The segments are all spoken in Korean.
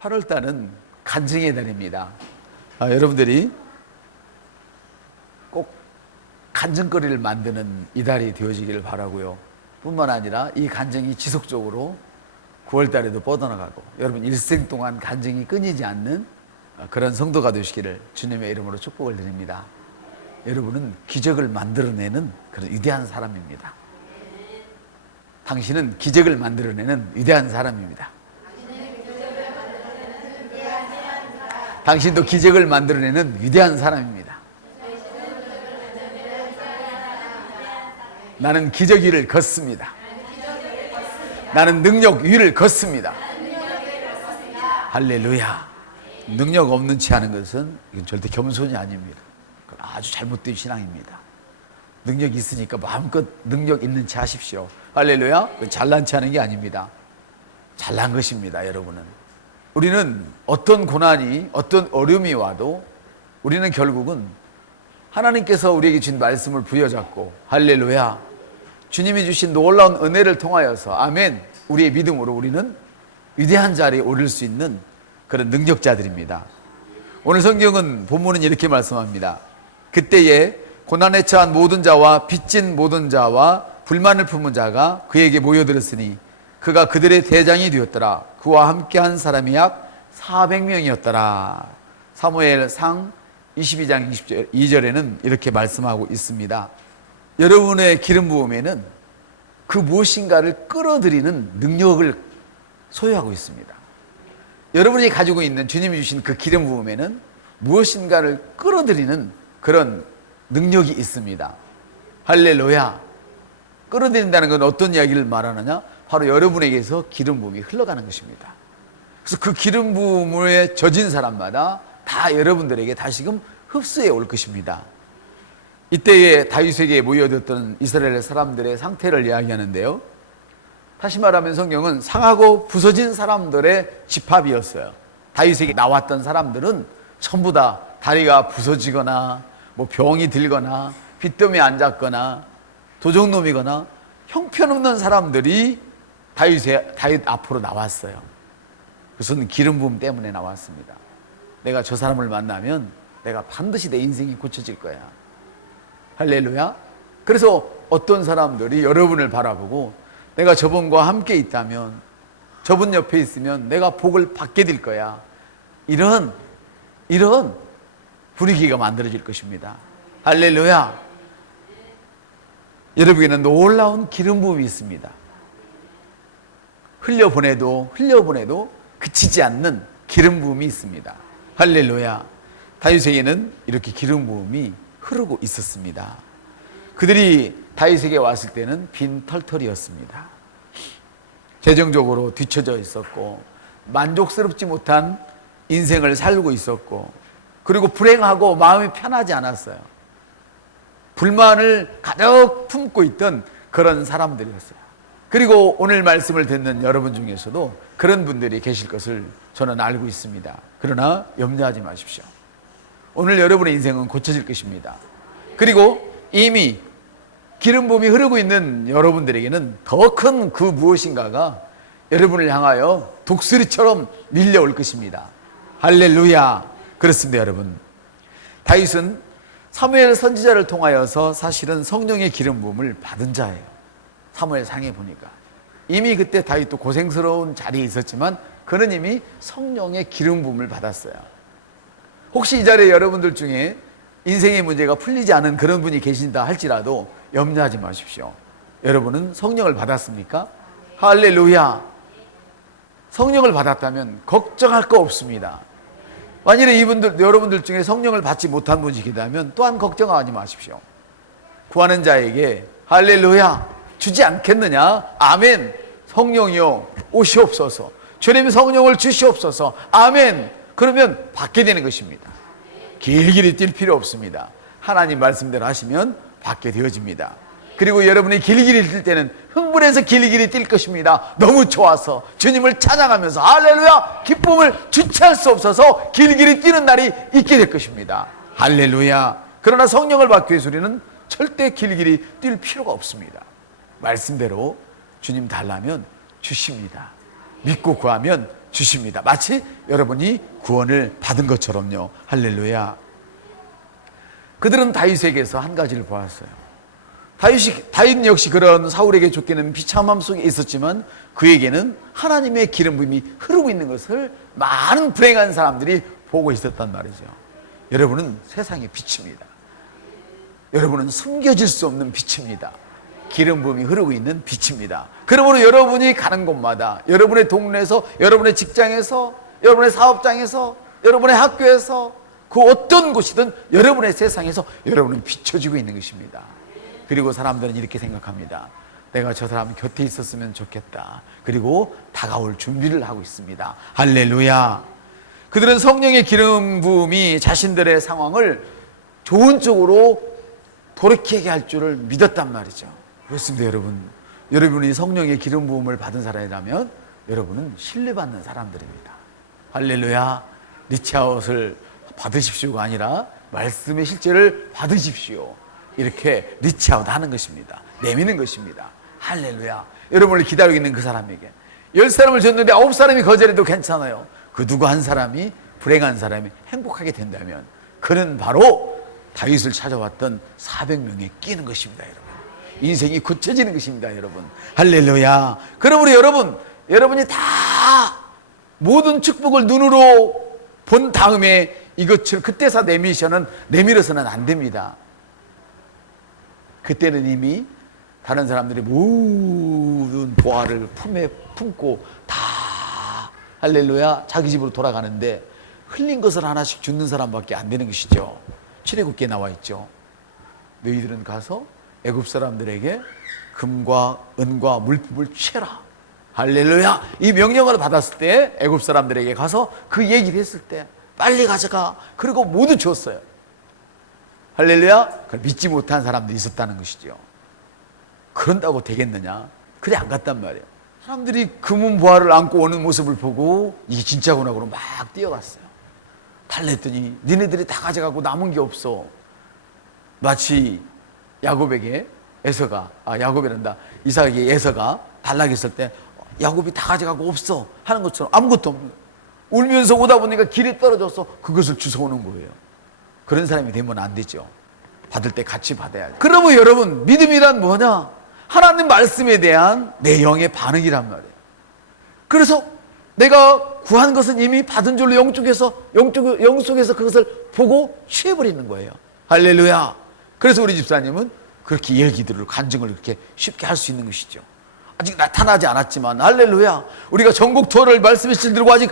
8월달은 간증의 달입니다. 여러분들이 꼭 간증거리를 만드는 이달이 되어지기를 바라고요. 뿐만 아니라 이 간증이 지속적으로 9월달에도 뻗어나가고 여러분 일생 동안 간증이 끊이지 않는 그런 성도가 되시기를 주님의 이름으로 축복을 드립니다. 여러분은 기적을 만들어내는 그런 위대한 사람입니다. 당신은 기적을 만들어내는 위대한 사람입니다. 당신도 기적을 만들어내는 위대한 사람입니다. 나는 기적 위를 걷습니다. 나는 능력 위를 걷습니다. 할렐루야. 능력 없는 채 하는 것은 이건 절대 겸손이 아닙니다. 그건 아주 잘못된 신앙입니다. 능력이 있으니까 마음껏 능력 있는 채 하십시오. 할렐루야. 잘난 채 하는 게 아닙니다. 잘난 것입니다. 여러분은 우리는 어떤 고난이 어떤 어려움이 와도 우리는 결국은 하나님께서 우리에게 준 말씀을 부여잡고 할렐루야 주님이 주신 놀라운 은혜를 통하여서 아멘 우리의 믿음으로 우리는 위대한 자리에 오를 수 있는 그런 능력자들입니다. 오늘 성경은 본문은 이렇게 말씀합니다. 그때에 고난에 처한 모든 자와 빚진 모든 자와 불만을 품은 자가 그에게 모여들었으니 그가 그들의 대장이 되었더라. 그와 함께한 사람이 약 400명이었더라. 사무엘상 22장 22절에는 이렇게 말씀하고 있습니다. 여러분의 기름 부음에는 그 무엇인가를 끌어들이는 능력을 소유하고 있습니다. 여러분이 가지고 있는 주님이 주신 그 기름 부음에는 무엇인가를 끌어들이는 그런 능력이 있습니다. 할렐루야. 끌어들인다는 건 어떤 이야기를 말하느냐? 바로 여러분에게서 기름 부음이 흘러가는 것입니다. 그래서 그 기름 부음에 젖은 사람마다 다 여러분들에게 다시금 흡수해 올 것입니다. 이때에 다윗에게 모여들었던 이스라엘 사람들의 상태를 이야기하는데요. 다시 말하면 성경은 상하고 부서진 사람들의 집합이었어요. 다윗에게 나왔던 사람들은 전부 다 다리가 부서지거나 병이 들거나 빚더미에 앉았거나 도적놈이거나 형편없는 사람들이 다윗 앞으로 나왔어요. 그것은 기름 부음 때문에 나왔습니다. 내가 저 사람을 만나면 내가 반드시 내 인생이 고쳐질 거야. 할렐루야. 그래서 어떤 사람들이 여러분을 바라보고 내가 저분과 함께 있다면 저분 옆에 있으면 내가 복을 받게 될 거야. 이런 분위기가 만들어질 것입니다. 할렐루야. 여러분에게는 놀라운 기름 부음이 있습니다. 흘려보내도 그치지 않는 기름 부음이 있습니다. 할렐루야. 다윗에게는 이렇게 기름 부음이 흐르고 있었습니다. 그들이 다윗에게 왔을 때는 빈 털털이었습니다. 재정적으로 뒤처져 있었고 만족스럽지 못한 인생을 살고 있었고 그리고 불행하고 마음이 편하지 않았어요. 불만을 가득 품고 있던 그런 사람들이었어요. 그리고 오늘 말씀을 듣는 여러분 중에서도 그런 분들이 계실 것을 저는 알고 있습니다. 그러나 염려하지 마십시오. 오늘 여러분의 인생은 고쳐질 것입니다. 그리고 이미 기름 부음이 흐르고 있는 여러분들에게는 더 큰 그 무엇인가가 여러분을 향하여 독수리처럼 밀려올 것입니다. 할렐루야. 그렇습니다. 여러분, 다윗은 사무엘 선지자를 통하여서 사실은 성령의 기름 부음을 받은 자예요. 사무엘상에 보니까 이미 그때 다윗도 고생스러운 자리에 있었지만 그는 이미 성령의 기름 부음을 받았어요. 혹시 이 자리에 여러분들 중에 인생의 문제가 풀리지 않은 그런 분이 계신다 할지라도 염려하지 마십시오. 여러분은 성령을 받았습니까? 할렐루야. 성령을 받았다면 걱정할 거 없습니다. 만일에 여러분들 중에 성령을 받지 못한 분이 계시다면 또한 걱정하지 마십시오. 구하는 자에게 할렐루야 주지 않겠느냐? 아멘. 성령이요 오시옵소서. 주님 성령을 주시옵소서. 아멘. 그러면 받게 되는 것입니다. 길길이 뛸 필요 없습니다. 하나님 말씀대로 하시면 받게 되어집니다. 그리고 여러분이 길길이 뛸 때는 흥분해서 길길이 뛸 것입니다. 너무 좋아서 주님을 찬양하면서 할렐루야 기쁨을 주체할 수 없어서 길길이 뛰는 날이 있게 될 것입니다. 할렐루야. 그러나 성령을 받기 위해서 우리는 절대 길길이 뛸 필요가 없습니다. 말씀대로 주님 달라면 주십니다. 믿고 구하면 주십니다. 마치 여러분이 구원을 받은 것처럼요. 할렐루야. 그들은 다윗에게서 한 가지를 보았어요. 다윗 역시 그런 사울에게 쫓기는 비참함 속에 있었지만 그에게는 하나님의 기름 부음이 흐르고 있는 것을 많은 불행한 사람들이 보고 있었단 말이죠. 여러분은 세상의 빛입니다. 여러분은 숨겨질 수 없는 빛입니다. 기름 부음이 흐르고 있는 빛입니다. 그러므로 여러분이 가는 곳마다, 여러분의 동네에서, 여러분의 직장에서, 여러분의 사업장에서, 여러분의 학교에서, 그 어떤 곳이든 여러분의 세상에서 여러분은 비춰지고 있는 것입니다. 그리고 사람들은 이렇게 생각합니다. 내가 저 사람 곁에 있었으면 좋겠다. 그리고 다가올 준비를 하고 있습니다. 할렐루야. 그들은 성령의 기름 부음이 자신들의 상황을 좋은 쪽으로 돌이키게 할 줄을 믿었단 말이죠. 그렇습니다. 여러분이 성령의 기름 부음을 받은 사람이라면 여러분은 신뢰받는 사람들입니다. 할렐루야. 리치아웃을 받으십시오가 아니라 말씀의 실제를 받으십시오. 이렇게 리치아웃 하는 것입니다. 내미는 것입니다. 할렐루야. 여러분을 기다리고 있는 그 사람에게 10사람을 줬는데 9사람이 거절해도 괜찮아요. 그 누구 한 사람이, 불행한 사람이 행복하게 된다면 그는 바로 다윗을 찾아왔던 400명에 끼는 것입니다. 여러분, 인생이 고쳐지는 것입니다. 여러분, 할렐루야. 그러므로 여러분이 다 모든 축복을 눈으로 본 다음에 이것을 그때서 내밀어서는 안 됩니다. 그때는 이미 다른 사람들이 모든 보화를 품에 품고 다 할렐루야 자기 집으로 돌아가는데 흘린 것을 하나씩 주는 사람밖에 안 되는 것이죠. 출애굽기에 나와 있죠. 너희들은 가서 애굽 사람들에게 금과 은과 물품을 취해라. 할렐루야. 이 명령을 받았을 때 애굽 사람들에게 가서 그 얘기를 했을 때 빨리 가져가. 그리고 모두 줬어요. 할렐루야. 그걸 믿지 못한 사람들이 있었다는 것이죠. 그런다고 되겠느냐? 그래 안 갔단 말이에요. 사람들이 금은 보화를 안고 오는 모습을 보고 이게 진짜구나 그러고 막 뛰어갔어요. 달랬더니 니네들이 다 가져가고 남은 게 없어. 마치 야곱에게 야곱이란다. 이삭에게 에서가 달라했을 때 야곱이 다 가져가고 없어 하는 것처럼 아무것도 없는 거예요. 울면서 오다 보니까 길에 떨어져서 그것을 주워오는 거예요. 그런 사람이 되면 안 되죠. 받을 때 같이 받아야죠. 그러면 여러분, 믿음이란 뭐냐? 하나님 말씀에 대한 내 영의 반응이란 말이에요. 그래서 내가 구한 것은 이미 받은 줄로 영 속에서 그것을 보고 취해버리는 거예요. 할렐루야. 그래서 우리 집사님은 그렇게 얘기들을 간증을 그렇게 쉽게 할 수 있는 것이죠. 아직 나타나지 않았지만 할렐루야. 우리가 전국 투어를 말씀의 실 들고 아직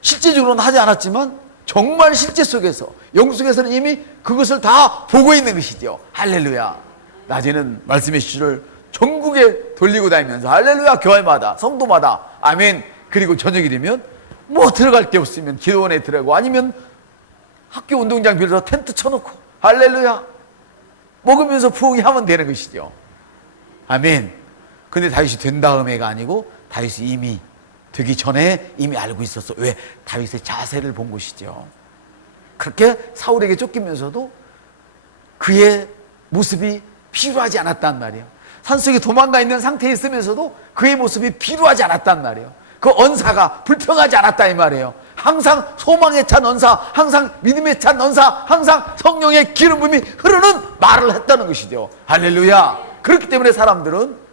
실제적으로는 하지 않았지만 정말 실제 속에서 영 속에서는 이미 그것을 다 보고 있는 것이죠. 할렐루야. 낮에는 말씀의 실을 전국에 돌리고 다니면서 할렐루야 교회마다 성도마다 아멘. 그리고 저녁이 되면 뭐 들어갈 데 없으면 기도원에 들어가고 아니면 학교 운동장 빌려서 텐트 쳐놓고 할렐루야 먹으면서 부흥이 하면 되는 것이죠. 아멘. 근데 다윗이 된 다음에가 아니고 다윗이 이미 되기 전에 이미 알고 있었어. 왜? 다윗의 자세를 본 것이죠. 그렇게 사울에게 쫓기면서도 그의 모습이 비루하지 않았단 말이에요. 산속에 도망가 있는 상태에 있으면서도 그의 모습이 비루하지 않았단 말이에요. 그 언사가 불평하지 않았다 이 말이에요. 항상 소망에 찬 언사, 항상 믿음에 찬 언사, 항상 성령의 기름 부음이 흐르는 말을 했다는 것이죠. 할렐루야. 그렇기 때문에 사람들은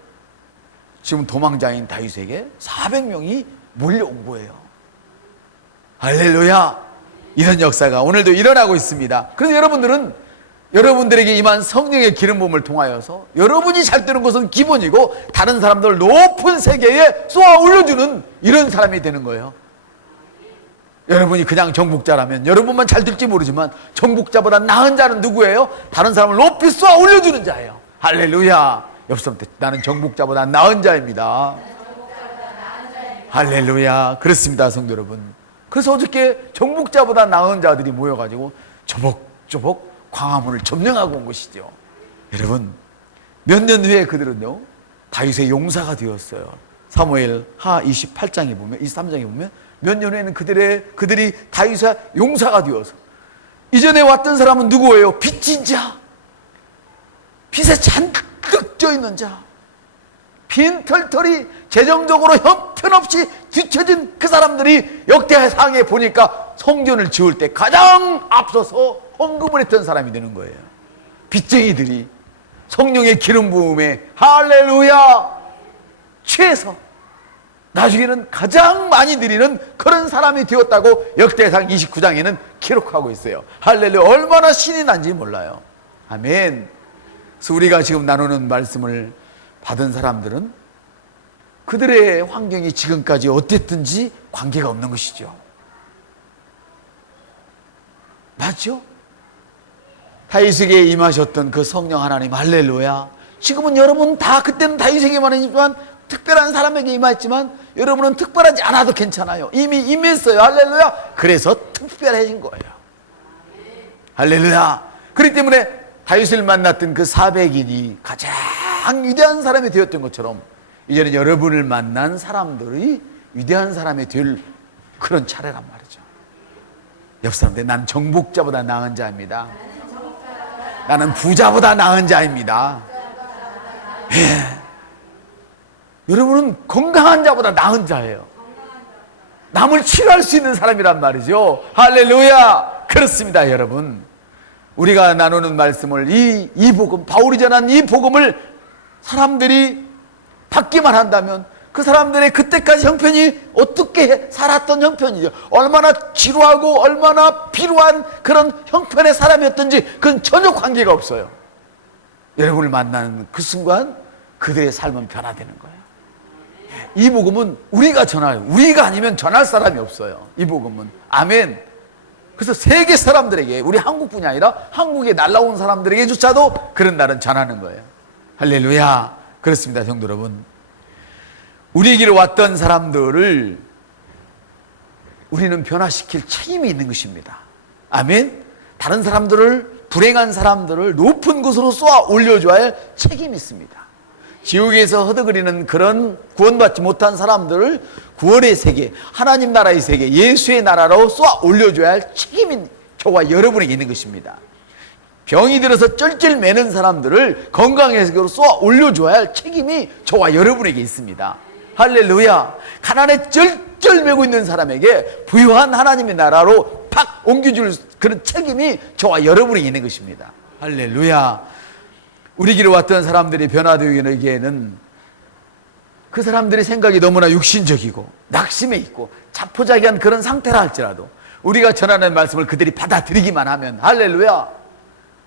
지금 도망자인 다윗에게 400명이 몰려온 거예요. 할렐루야. 이런 역사가 오늘도 일어나고 있습니다. 그래서 여러분들에게 임한 성령의 기름 부음을 통하여서 여러분이 잘 되는 것은 기본이고 다른 사람들 높은 세계에 쏘아 올려주는 이런 사람이 되는 거예요. 여러분이 그냥 정복자라면 여러분만 잘 될지 모르지만 정복자보다 나은 자는 누구예요? 다른 사람을 높이 쏘아 올려주는 자예요. 할렐루야. 옆 사람한테 나는 정복자보다 나은 자입니다. 할렐루야. 그렇습니다, 성도 여러분. 그래서 어저께 정복자보다 나은 자들이 모여가지고 조복조복 광화문을 점령하고 온 것이죠. 여러분, 몇 년 후에 그들은요 다윗의 용사가 되었어요. 사무엘 하 23장에 보면 몇 년 후에는 그들이 다윗의 용사가 되어서 이전에 왔던 사람은 누구예요? 빚진 자, 빚에 잔뜩 쪄 있는 자, 빈털털이 재정적으로 형편없이 뒤처진 그 사람들이 역대상에 보니까 성전을 지을 때 가장 앞서서 헌금을 했던 사람이 되는 거예요. 빚쟁이들이 성령의 기름 부음에 할렐루야 취해서 나중에는 가장 많이 드리는 그런 사람이 되었다고 역대상 29장에는 기록하고 있어요. 할렐루야. 얼마나 신이 난지 몰라요. 아멘. 그래서 우리가 지금 나누는 말씀을 받은 사람들은 그들의 환경이 지금까지 어땠든지 관계가 없는 것이죠. 맞죠? 다윗에게 임하셨던 그 성령 하나님 할렐루야. 지금은 여러분 다 그때는 다윗에게만 했지만 특별한 사람에게 임했지만 여러분은 특별하지 않아도 괜찮아요. 이미 임했어요. 할렐루야. 그래서 특별해진 거예요. 할렐루야. 그렇기 때문에 다윗을 만났던 그 400인이 가장 위대한 사람이 되었던 것처럼 이제는 여러분을 만난 사람들이 위대한 사람이 될 그런 차례란 말이죠. 옆 사람들, 난 정복자보다 나은 자입니다. 나는 부자보다 나은 자입니다. 예. 여러분은 건강한 자보다 나은 자예요. 남을 치료할 수 있는 사람이란 말이죠. 할렐루야. 그렇습니다, 여러분. 우리가 나누는 말씀을 이 복음, 바울이 전한 이 복음을 사람들이 받기만 한다면 그 사람들의 그때까지 형편이 어떻게 살았던 형편이죠. 얼마나 지루하고 얼마나 비루한 그런 형편의 사람이었던지 그건 전혀 관계가 없어요. 여러분을 만나는 그 순간 그들의 삶은 변화되는 거예요. 이 복음은 우리가 전해요. 우리가 아니면 전할 사람이 없어요. 이 복음은. 아멘. 그래서 세계 사람들에게, 우리 한국뿐이 아니라 한국에 날라온 사람들에게조차도 그런 날은 전하는 거예요. 할렐루야. 그렇습니다, 성도 여러분. 우리에게로 왔던 사람들을 우리는 변화시킬 책임이 있는 것입니다. 아멘. 다른 사람들을, 불행한 사람들을 높은 곳으로 쏘아 올려줘야 할 책임이 있습니다. 지옥에서 허덕거리는 그런 구원받지 못한 사람들을 구원의 세계, 하나님 나라의 세계, 예수의 나라로 쏘아 올려줘야 할 책임이 저와 여러분에게 있는 것입니다. 병이 들어서 쩔쩔 매는 사람들을 건강의 세계로 쏘아 올려줘야 할 책임이 저와 여러분에게 있습니다. 할렐루야. 가난에 쩔쩔 매고 있는 사람에게 부유한 하나님의 나라로 팍 옮겨줄 그런 책임이 저와 여러분에게 있는 것입니다. 할렐루야. 우리 길에 왔던 사람들이 변화되기에는 그 사람들의 생각이 너무나 육신적이고 낙심해 있고 자포자기한 그런 상태라 할지라도 우리가 전하는 말씀을 그들이 받아들이기만 하면 할렐루야.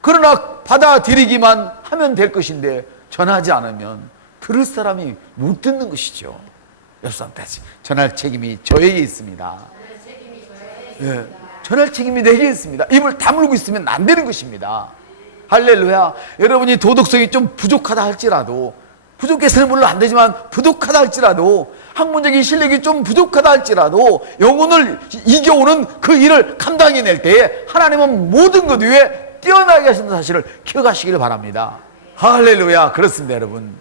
그러나 받아들이기만 하면 될 것인데 전하지 않으면 들을 사람이 못 듣는 것이죠. 옆 사람까지 전할 책임이 저에게 있습니다. 예, 전할 책임이 내게 있습니다. 입을 다물고 있으면 안 되는 것입니다. 할렐루야. 여러분이 도덕성이 좀 부족하다 할지라도, 부족해서는 물론 안 되지만 부족하다 할지라도, 학문적인 실력이 좀 부족하다 할지라도 영혼을 이겨오는 그 일을 감당해낼 때에 하나님은 모든 것 위에 뛰어나게 하시는 사실을 기억하시기를 바랍니다. 할렐루야. 그렇습니다, 여러분.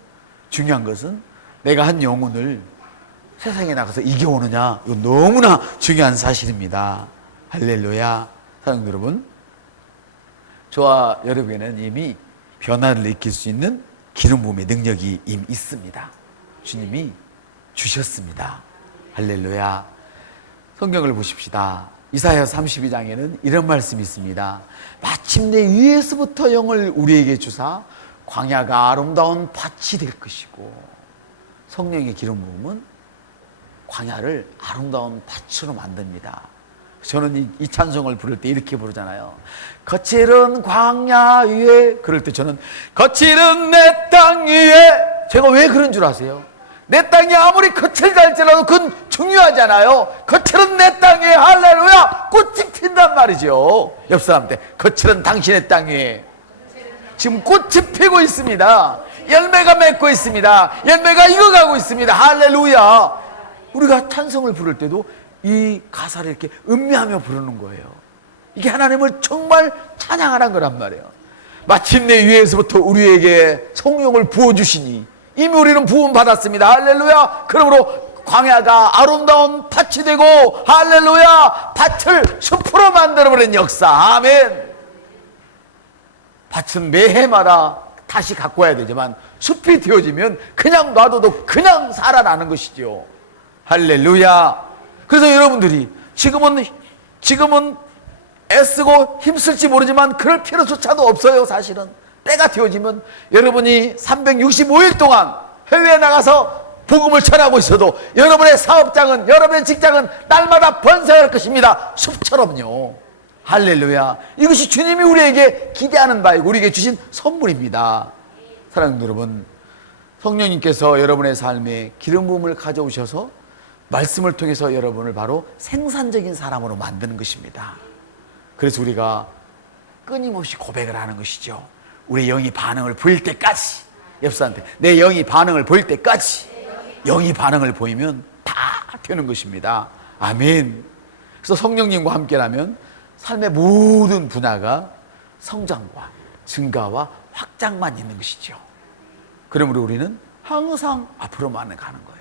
중요한 것은 내가 한 영혼을 세상에 나가서 이겨오느냐, 이거 너무나 중요한 사실입니다. 할렐루야. 사랑하는 여러분, 저와 여러분에게는 이미 변화를 일으킬 수 있는 기름 부음의 능력이 이미 있습니다. 주님이 주셨습니다. 할렐루야. 성경을 보십시다. 이사야 32장에는 이런 말씀이 있습니다. 마침내 위에서부터 영을 우리에게 주사 광야가 아름다운 밭이 될 것이고, 성령의 기름 부음은 광야를 아름다운 밭으로 만듭니다. 저는 이 찬송을 부를 때 이렇게 부르잖아요. 거칠은 광야 위에, 그럴 때 저는 거칠은 내 땅 위에. 제가 왜 그런 줄 아세요? 내 땅이 아무리 거칠다 할지라도 그건 중요하잖아요. 거칠은 내 땅 위에 할렐루야 꽃이 핀단 말이죠. 옆 사람한테 거칠은 당신의 땅 위에 지금 꽃이 피고 있습니다. 열매가 맺고 있습니다. 열매가 익어가고 있습니다. 할렐루야. 우리가 찬송을 부를 때도 이 가사를 이렇게 음미하며 부르는 거예요. 이게 하나님을 정말 찬양하는 거란 말이에요. 마침내 위에서부터 우리에게 성령을 부어주시니 이미 우리는 부음 받았습니다. 할렐루야. 그러므로 광야가 아름다운 밭이 되고, 할렐루야, 밭을 숲으로 만들어버린 역사. 아멘. 밭은 매해마다 다시 갖고 와야 되지만 숲이 되어지면 그냥 놔둬도 그냥 살아나는 것이죠. 할렐루야. 그래서 여러분들이 지금은 애쓰고 힘쓸지 모르지만 그럴 필요조차도 없어요. 사실은 때가 되어지면 여러분이 365일 동안 해외에 나가서 복음을 전하고 있어도 여러분의 사업장은, 여러분의 직장은 날마다 번성할 것입니다. 숲처럼요. 할렐루야. 이것이 주님이 우리에게 기대하는 바이고 우리에게 주신 선물입니다. 사랑하는 여러분, 성령님께서 여러분의 삶에 기름 부음을 가져오셔서 말씀을 통해서 여러분을 바로 생산적인 사람으로 만드는 것입니다. 그래서 우리가 끊임없이 고백을 하는 것이죠. 우리 영이 반응을 보일 때까지, 옆사람한테 내 영이 반응을 보일 때까지, 영이 반응을 보이면 다 되는 것입니다. 아멘. 그래서 성령님과 함께라면 삶의 모든 분야가 성장과 증가와 확장만 있는 것이죠. 그러므로 우리는 항상 앞으로만 가는 거예요.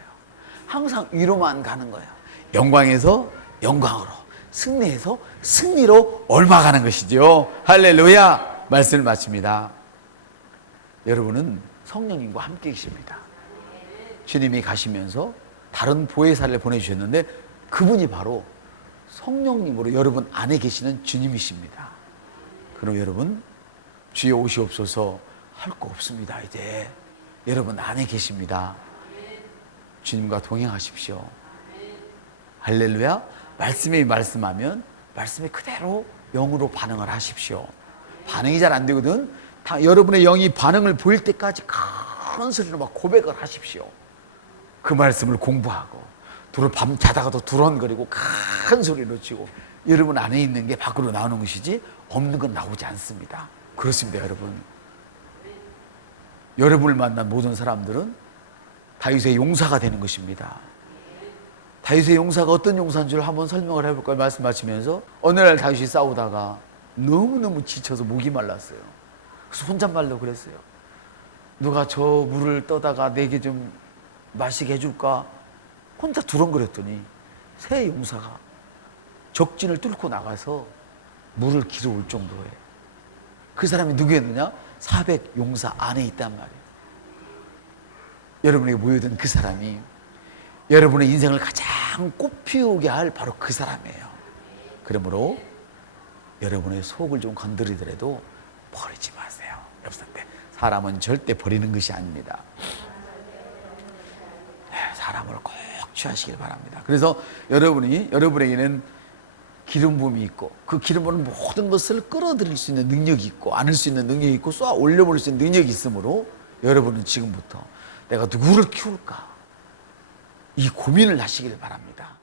항상 위로만 가는 거예요. 영광에서 영광으로, 승리에서 승리로 옮아가는 것이죠. 할렐루야. 말씀을 마칩니다. 여러분은 성령님과 함께 계십니다. 주님이 가시면서 다른 보혜사를 보내주셨는데 그분이 바로 성령님으로 여러분 안에 계시는 주님이십니다. 그럼 여러분, 주여 오시옵소서 할 거 없습니다. 이제 여러분 안에 계십니다. 주님과 동행하십시오. 할렐루야. 말씀에 말씀하면 말씀에 그대로 영으로 반응을 하십시오. 반응이 잘 안 되거든. 여러분의 영이 반응을 보일 때까지 큰 소리로 막 고백을 하십시오. 그 말씀을 공부하고 밤 자다가도 두런거리고 큰 소리로 치고 여러분 안에 있는 게 밖으로 나오는 것이지 없는 건 나오지 않습니다. 그렇습니다. 여러분, 여러분을 만난 모든 사람들은 다윗의 용사가 되는 것입니다. 다윗의 용사가 어떤 용사인 줄 한번 설명을 해볼까요? 말씀 마치면서 어느 날 다윗이 싸우다가 너무너무 지쳐서 목이 말랐어요. 그래서 혼잣말로 그랬어요. 누가 저 물을 떠다가 내게 좀 마시게 해줄까? 혼자 두렁거렸더니 새 용사가 적진을 뚫고 나가서 물을 길어올 정도에, 그 사람이 누구였느냐? 400 용사 안에 있단 말이에요. 여러분에게 모여든 그 사람이 여러분의 인생을 가장 꽃피우게 할 바로 그 사람이에요. 그러므로 여러분의 속을 좀 건드리더라도 버리지 마세요. 옆사람한테 사람은 절대 버리는 것이 아닙니다. 사람을 꼭 취하시길 바랍니다. 그래서 여러분에게는 기름 부음이 있고 그 기름 부음은 모든 것을 끌어들일 수 있는 능력이 있고 안을 수 있는 능력이 있고 쏘아 올려버릴 수 있는 능력이 있으므로 여러분은 지금부터 내가 누구를 키울까 이 고민을 하시길 바랍니다.